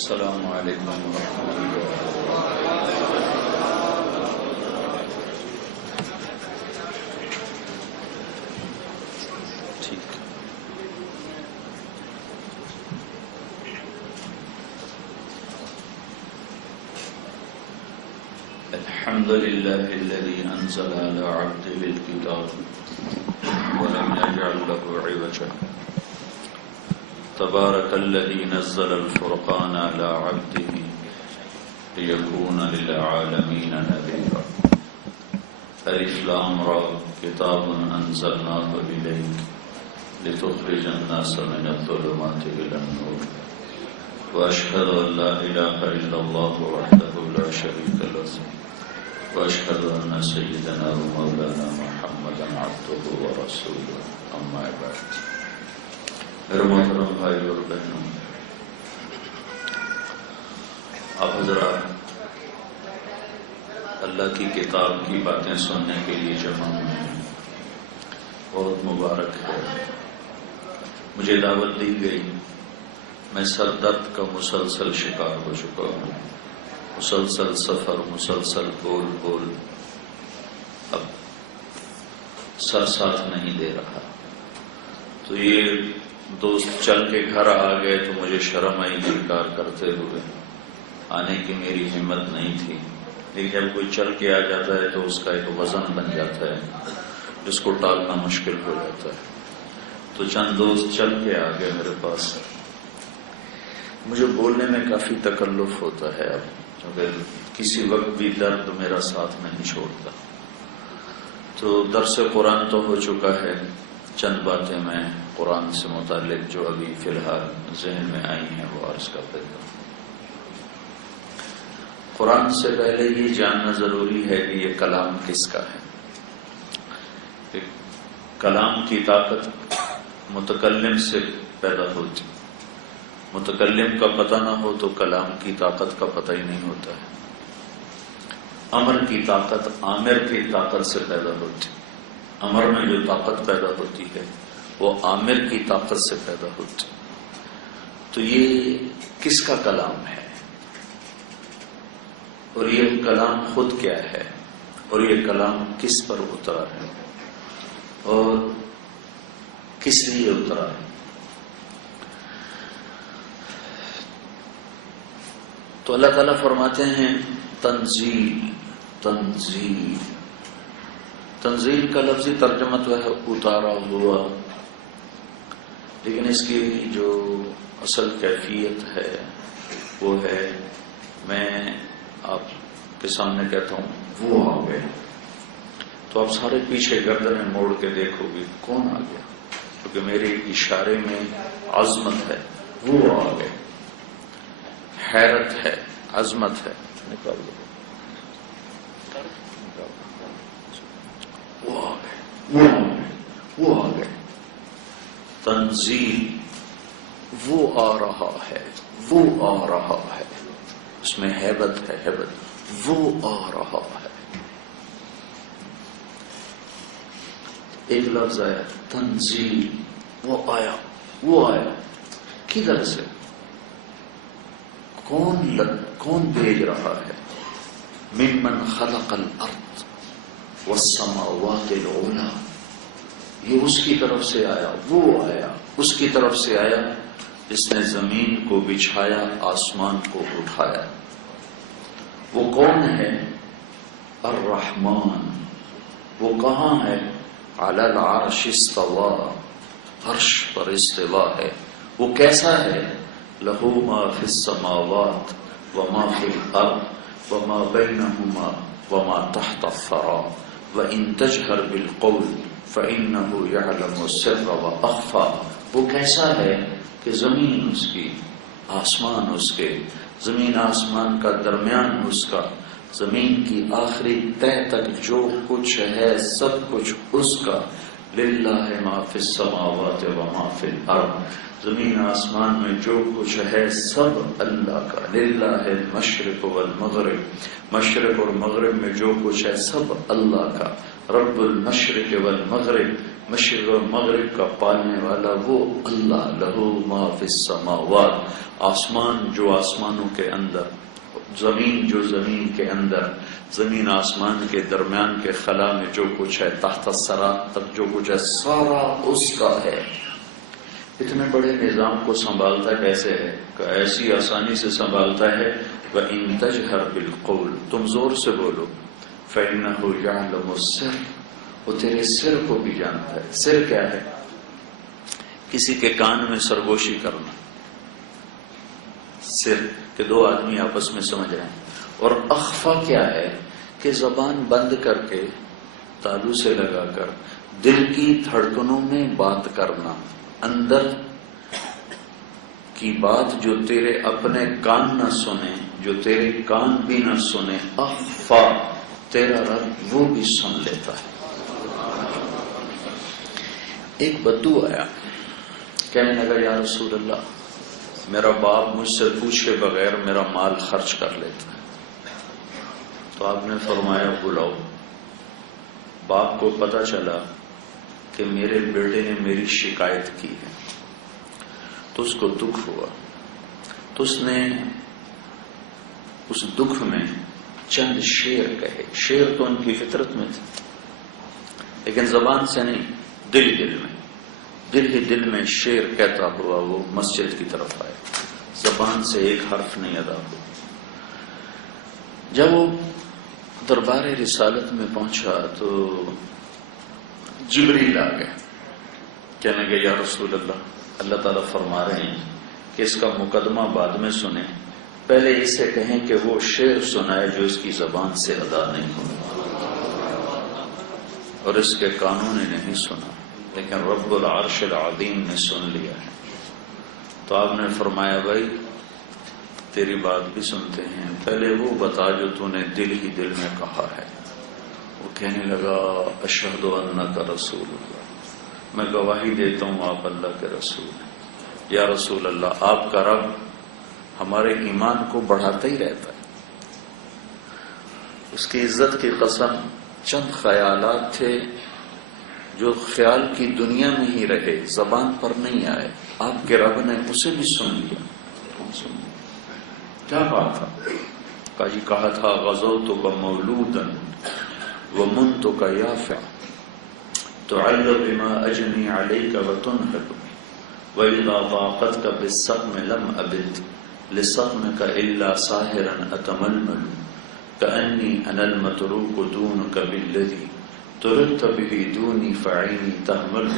السلام علیکم ورحمۃ اللہ۔ ٹھیک، الحمد للہ الذی انزل علی عبده الکتاب ولم یجعل له عوجا، تبارک الذی نزل الفرقان علی عبده لیکون للعالمین نذیرا۔ الف لام را، کتاب انزلناه الیک لتخرج الناس من الظلمات الى النور، واشهد ان لا اله الا الله وحده لا شريك له، واشهد ان سيدنا ومولانا محمدا عبده ورسوله، اما بعد۔ میرے محترم بھائی اور بہنوں، آپ حضرات اللہ کی کتاب کی باتیں سننے کے لیے جمع ہوئے ہیں، بہت مبارک ہے۔ مجھے دعوت دی گئی، میں سر درد کا مسلسل شکار ہو چکا ہوں، مسلسل سفر، مسلسل بول بول، اب سر ساتھ نہیں دے رہا۔ تو یہ دوست چل کے گھر آ گئے تو مجھے شرم آئی انکار کرتے ہوئے، آنے کی میری ہمت نہیں تھی، لیکن جب کوئی چل کے آ جاتا ہے تو اس کا ایک وزن بن جاتا ہے جس کو ٹالنا مشکل ہو جاتا ہے۔ تو چند دوست چل کے آ گئے میرے پاس۔ مجھے بولنے میں کافی تکلف ہوتا ہے اب، کیونکہ کسی وقت بھی درد میرا ساتھ نہیں چھوڑتا۔ تو درس قرآن تو ہو چکا ہے، چند باتیں میں قرآن سے متعلق جو ابھی فی الحال ذہن میں آئی ہیں وہ عرض کر دیتا ہوں۔ قرآن سے پہلے یہ جاننا ضروری ہے کہ یہ کلام کس کا ہے۔ کہ کلام کی طاقت متکلم سے پیدا ہوتی، متکلم کا پتہ نہ ہو تو کلام کی طاقت کا پتہ ہی نہیں ہوتا ہے۔ امر کی طاقت عامر کی طاقت سے پیدا ہوتی، امر میں جو طاقت پیدا ہوتی ہے وہ عامر کی طاقت سے پیدا ہوتی۔ تو یہ کس کا کلام ہے، اور یہ کلام خود کیا ہے، اور یہ کلام کس پر اترا ہے اور کس لیے اترا ہے۔ تو اللہ تعالیٰ فرماتے ہیں تنزیل، تنزیل۔ تنزیل کا لفظی ترجمہ تو ہے اتارا ہوا، لیکن اس کی جو اصل کیفیت ہے وہ ہے، میں آپ کے سامنے کہتا ہوں وہ آ گئے، تو آپ سارے پیچھے گردنیں موڑ کے دیکھو گے کون آ گیا، کیونکہ میرے اشارے میں عظمت ہے۔ وہ آ گئے، حیرت ہے، عظمت ہے۔ نکال دو، وہ آ گئے، وہ آ گئے، وہ آ گئے۔ تنزیل، وہ آ رہا ہے، وہ آ رہا ہے، اس میں ہیبت ہے، ہیبت، وہ آ رہا ہے۔ ایک لفظ آیا تنزیل، وہ آیا، وہ آیا، کدھر سے، کون بھیج رہا ہے؟ ممن خلق الارض والسماوات العلی، یہ اس کی طرف سے آیا، وہ آیا، اس کی طرف سے آیا جس نے زمین کو بچھایا، آسمان کو اٹھایا۔ وہ کون ہے؟ الرحمن۔ وہ کہاں ہے؟ علی العرش استوى، عرش پر استوا ہے۔ وہ کیسا ہے؟ لہ ما فی السماوات وما فی الارض وما بینہما وما تحت الثری وان تجہر بالقول فإنه يعلم السر وأخفى۔ وہ کیسا ہے کہ زمین اس کی، آسمان اس کے، زمین آسمان کا درمیان اس کا، زمین کی آخری تہ تک جو کچھ ہے سب کچھ اس کا۔ للہ ما فی السماوات وما فی الارض، زمین آسمان میں جو کچھ ہے سب اللہ کا۔ للہ المشرق والمغرب، مشرق اور مغرب میں جو کچھ ہے سب اللہ کا۔ رب المشرق والمغرب، مشرق و مغرب کا پالنے والا وہ اللہ، لہو ما فی السماوات، آسمان جو آسمانوں کے اندر، زمین جو زمین کے اندر، زمین آسمان کے درمیان کے خلا میں جو کچھ ہے، تحت الثری تک جو کچھ ہے، سارا اس کا ہے۔ اتنے بڑے نظام کو سنبھالتا کیسے ہے؟ کہ ایسی آسانی سے سنبھالتا ہے، وَإِن تَجْهَرْ بِالْقَوْلِ، تم زور سے بولو، فَإِنَّهُ يَعْلَمُ السِّرَّ، وہ تیرے سر کو بھی جانتا ہے۔ سر کیا ہے؟ کسی کے کان میں سرگوشی کرنا، سر کہ دو آدمی آپس میں سمجھ رہے ہیں۔ اور اخفا کیا ہے؟ کہ زبان بند کر کے، تالو سے لگا کر، دل کی دھڑکنوں میں بات کرنا، اندر کی بات جو تیرے اپنے کان نہ سنے، جو تیرے کان بھی نہ سنے، اخفا، تیرا رب وہ بھی سن لیتا ہے۔ ایک بدو آیا، کہنے لگا یا رسول اللہ، میرا باپ مجھ سے پوچھے بغیر میرا مال خرچ کر لیتا ہے۔ تو آپ نے فرمایا بلاؤ۔ باپ کو پتہ چلا کہ میرے بیٹے نے میری شکایت کی ہے، تو اس کو دکھ ہوا، تو اس نے اس دکھ میں چند شعر کہے۔ شعر تو ان کی فطرت میں تھے، لیکن زبان سے نہیں، دل ہی دل میں شعر کہتا ہوا وہ مسجد کی طرف آیا، زبان سے ایک حرف نہیں ادا ہوا۔ جب وہ دربار رسالت میں پہنچا تو جبریل آ گئے، کہنے لگے یا رسول اللہ، اللہ تعالیٰ فرما رہے ہیں کہ اس کا مقدمہ بعد میں سنیں، پہلے اسے کہیں کہ وہ شعر سنائے جو اس کی زبان سے ادا نہیں ہوا، اور اس کے کانوں نے نہیں سنا، لیکن رب العرش العظیم نے سن لیا ہے۔ تو آپ نے فرمایا بھائی تیری بات بھی سنتے ہیں، پہلے وہ بتا جو تو نے دل ہی دل میں کہا ہے۔ وہ کہنے لگا اشہد انک رسول اللہ، میں گواہی دیتا ہوں آپ اللہ کے رسول ہیں۔ یا رسول اللہ، آپ کا رب ہمارے ایمان کو بڑھاتا ہی رہتا ہے۔ اس کی عزت کی قسم، چند خیالات تھے جو خیال کی دنیا میں ہی رہے، زبان پر نہیں آئے، آپ کے رب نے اسے بھی سن لیا۔ کیا بات تھا؟ کہا تھا غزوتک مولودا ومنتک یافع تعل بما اجنی علیک وتنہب وإذا ضاقتک بالسقم لم ابد لسقمک الا ساہرا اتململ کأنی انا المتروک دونک بالذی ترکت به دونی فعینی تحمل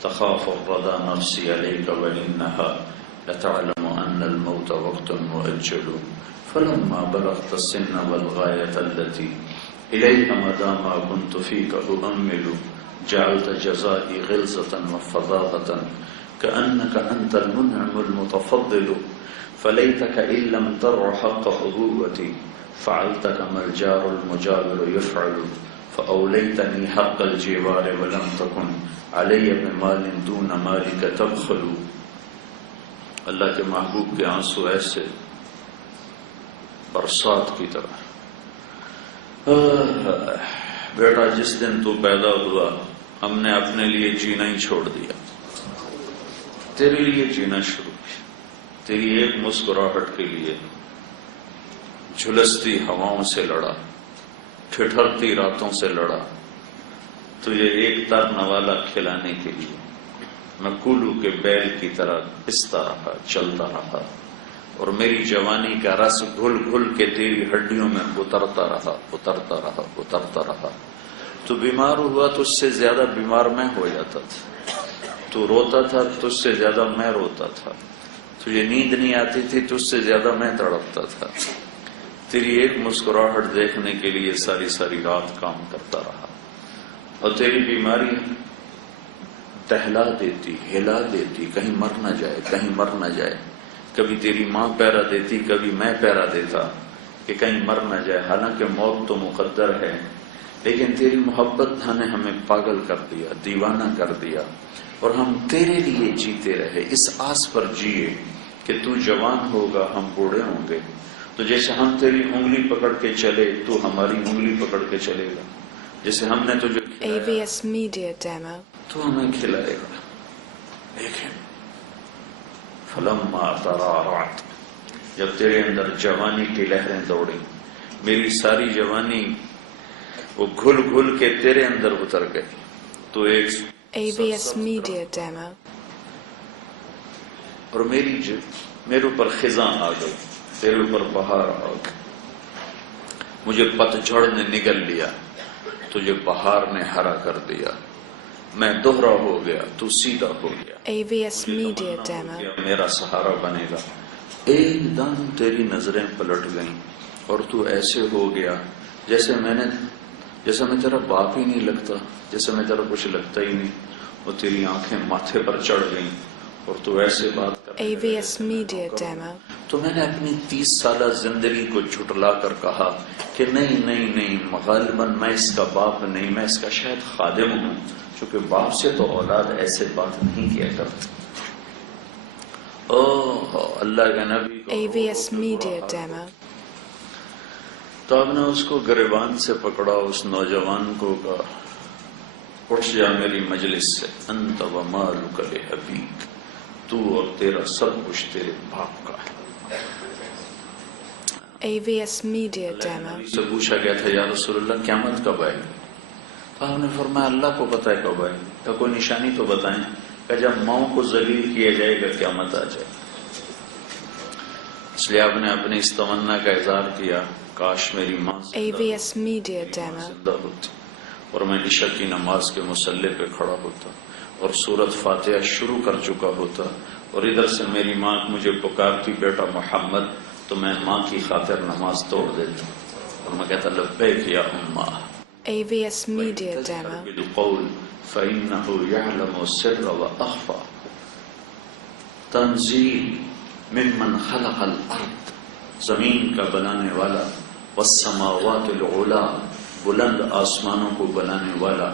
تخاف الرضا نفسی علیک وإنها لتعلم ان الموت وقت مؤجل فلما بلغت السن والغاية التي إليها مدى ما كنت فيك أؤمل جعلت جزائي غلظة وفظاظة كأنك أنت المنعم المتفضل فليتك إن لم ترع حق أبوتي فعلت كما الجار المجاور يفعل فأوليتني حق الجوار ولم تكن علي بمال دون مالك تبخل۔ اللہ کے محبوب کے آنسو ایسے برسات کی طرح۔ بیٹا جس دن تو پیدا ہوا ہم نے اپنے لیے جینا ہی چھوڑ دیا، تیرے لیے جینا شروع کیا، تیری ایک مسکراہٹ کے لیے جھلستی ہواؤں سے لڑا، ٹھٹھرتی راتوں سے لڑا، تجھے ایک تر نوالا کھلانے کے لیے میں کولو کے بیل کی طرح پستا رہا، چلتا رہا، اور میری جوانی کا رس گھل گھل کے تیری ہڈیوں میں اترتا رہا۔ تو بیمار ہوا تو اس سے زیادہ بیمار میں ہو جاتا تھا، تو روتا تھا تو اس سے زیادہ میں روتا تھا، تجھے نیند نہیں آتی تھی تو اس سے زیادہ میں تڑپتا تھا، تیری ایک مسکراہٹ دیکھنے کے لیے ساری ساری رات کام کرتا رہا، اور تیری بیماری دہلا دیتی، ہلا دیتی، کہیں مر نہ جائے، کبھی تیری ماں پیرا دیتی، کبھی میں پیرا دیتا کہ کہیں مر نہ جائے، حالانکہ موت تو مقدر ہے، لیکن تیری محبت نے ہمیں پاگل کر دیا، دیوانہ کر دیا، اور ہم تیرے لیے جیتے رہے، اس آس پر جیے کہ تو جوان ہوگا ہم بوڑھے ہوں گے، تو جیسے ہم تیری انگلی پکڑ کے چلے تو ہماری انگلی پکڑ کے چلے گا، جیسے ہم نے تجھے کھلایا AVS Media Demo. تو ہمیں کھلائے گا. لیکن فلما ترعرعت، جب تیرے اندر جوانی کی لہریں دوڑیں، میری ساری جوانی وہ گھل گھل کے تیرے اندر اتر گئی، تو ایک AVS Media Demo. اور میرے اوپر خزاں آ گئی، تیرے اوپر بہار آ گئی. مجھے پتجھڑ نے نگل لیا، تجھے بہار نے ہرا کر دیا. میں دوہرا ہو گیا، تو سیدھا ہو گیا. AVS Media Demo. میرا سہارا بنے گا. ایک دم تیری نظریں پلٹ گئیں اور تو ایسے ہو گیا جیسے میں تیرا باپ ہی نہیں لگتا، جیسے میں تیرا کچھ لگتا ہی نہیں. اور تیری آنکھیں ماتھے پر چڑھ گئیں اور تو ایسے بات کر. AVS Media Demo. تو میں نے اپنی 30 سالہ زندگی کو جھٹلا کر کہا کہ نہیں، غالباً میں اس کا باپ نہیں، میں اس کا شاید خادم ہوں، چونکہ باپ سے تو اولاد ایسے بات نہیں کیا کرتی. اللہ کے نبی کو AVS Media Demo. تو اب نے اس کو گریبان سے پکڑا، اس نوجوان کو کہا اٹھ جا میری مجلس سے، انت و مالک لابیک، تو اور تیرا سب کچھ تیرے باپ کا ہے. AVS Media Demo. سے پوچھا گیا تھا یا رسول اللہ قیامت کب آئے گی؟ تو آپ نے فرمایا اللہ کو پتہ ہے کب آئے گی. تو کوئی نشانی تو بتائیں کہ جب ماؤں کو ذلیل کیا جائے گا قیامت آ جائے. اس لیے آپ نے اپنی اس تمنا کا اظہار کیا، کاش میری ماں AVS Media Demo. زندہ ہوتی اور میں عشاء کی نماز کے مصلی پہ کھڑا ہوتا اور سورت فاتحہ شروع کر چکا ہوتا، اور ادھر سے میری ماں مجھے پکارتی بیٹا محمد، تو میں ماں کی خاطر نماز توڑ دیتا اور میں کہتا لبیک یا اماں. AVS Media Demo. بالقول فإنه يعلم السر وأخفى، تنزیل ممن خلق الارض، زمین کا بنانے والا، والسماوات العلا، بلند آسمانوں کو بنانے والا.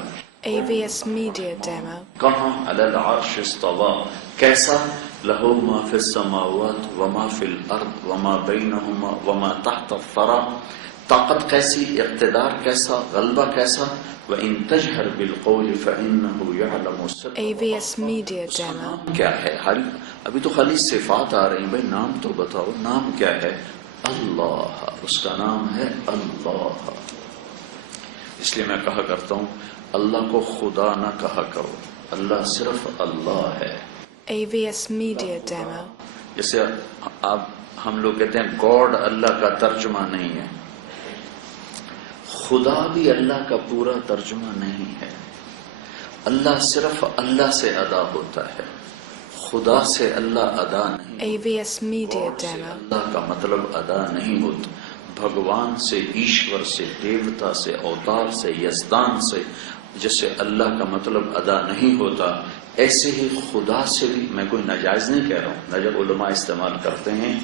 AVS Media Demo. کہاں علی العرش استوى، کیسا، لہو ما فی السماوات وما فی الارض وما بینہما وما تحت الثری، طاقت کیسی، اقتدار کیسا، غلبہ کیسا. وَإِن تَجْهَرْ بِالْقَوْلِ فَإِنَّهُ يَعْلَمُ السِّرَّ. AVS Media اس کا Demo. نام کیا ہے؟ ابھی تو خالی صفات آ رہی ہیں، بھائی نام تو بتاؤ، نام کیا ہے؟ اللہ. اس کا نام ہے اللہ. اس لیے میں کہا کرتا ہوں اللہ کو خدا نہ کہا کرو، اللہ صرف اللہ ہے. AVS Media Demo. جیسے اب ہم لوگ کہتے ہیں گاڈ اللہ کا ترجمہ نہیں ہے، خدا بھی اللہ کا پورا ترجمہ نہیں ہے. اللہ صرف اللہ سے ادا ہوتا ہے، خدا سے اللہ ادا نہیں. AVS Media Demo. اللہ کا مطلب ادا نہیں ہوتا. بھگوان سے، ایشور سے، دیوتا سے، اوتار سے، یزدان سے جیسے اللہ کا مطلب ادا نہیں ہوتا، ایسے ہی خدا سے بھی. میں کوئی ناجائز نہیں کہہ رہا ہوں، نجب علماء استعمال کرتے ہیں،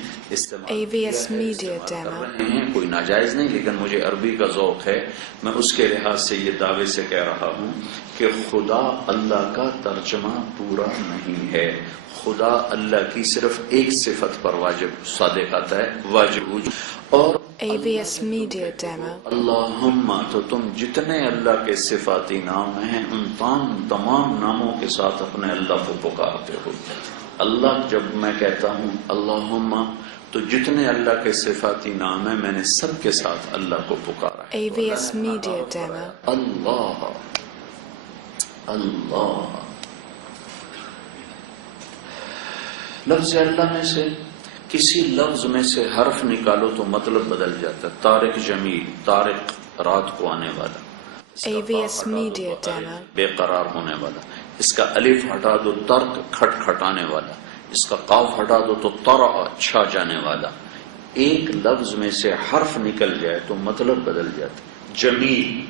AVS Media Demo. کر رہے ہیں، کوئی ناجائز نہیں، لیکن مجھے عربی کا ذوق ہے، میں اس کے لحاظ سے یہ دعوے سے کہہ رہا ہوں کہ خدا اللہ کا ترجمہ پورا نہیں ہے. خدا اللہ کی صرف ایک صفت پر واجب صادق آتا ہے، واجب. اور AVS Media Demo. اللہم، تو تم جتنے اللہ کے صفاتی نام ہیں ان تمام ناموں کے ساتھ اپنے اللہ کو پکارتے ہو. اللہ جب میں کہتا ہوں اللہم، تو جتنے اللہ کے صفاتی نام ہیں میں نے سب کے ساتھ اللہ کو پکارا ہے. AVS Media Demo. اللہ اللہ. لفظ اللہ میں سے کسی لفظ میں سے حرف نکالو تو مطلب بدل جاتا ہے. طارق جمیل، طارق رات کو آنے والا. AVS Media Demo. بے قرار ہونے والا. اس کا الف ہٹا دو ترک، کھٹ کھٹانے والا. اس کا قاف ہٹا دو تو طرع، چھا جانے والا. ایک لفظ میں سے حرف نکل جائے تو مطلب بدل جاتا. جمیل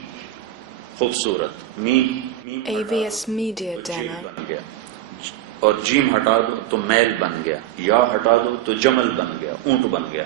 خوبصورت، میم AVS Media جیل Demo. بن گیا، اور جیم ہٹا دو تو میل بن گیا، یا ہٹا دو تو جمل بن گیا، اونٹ بن گیا.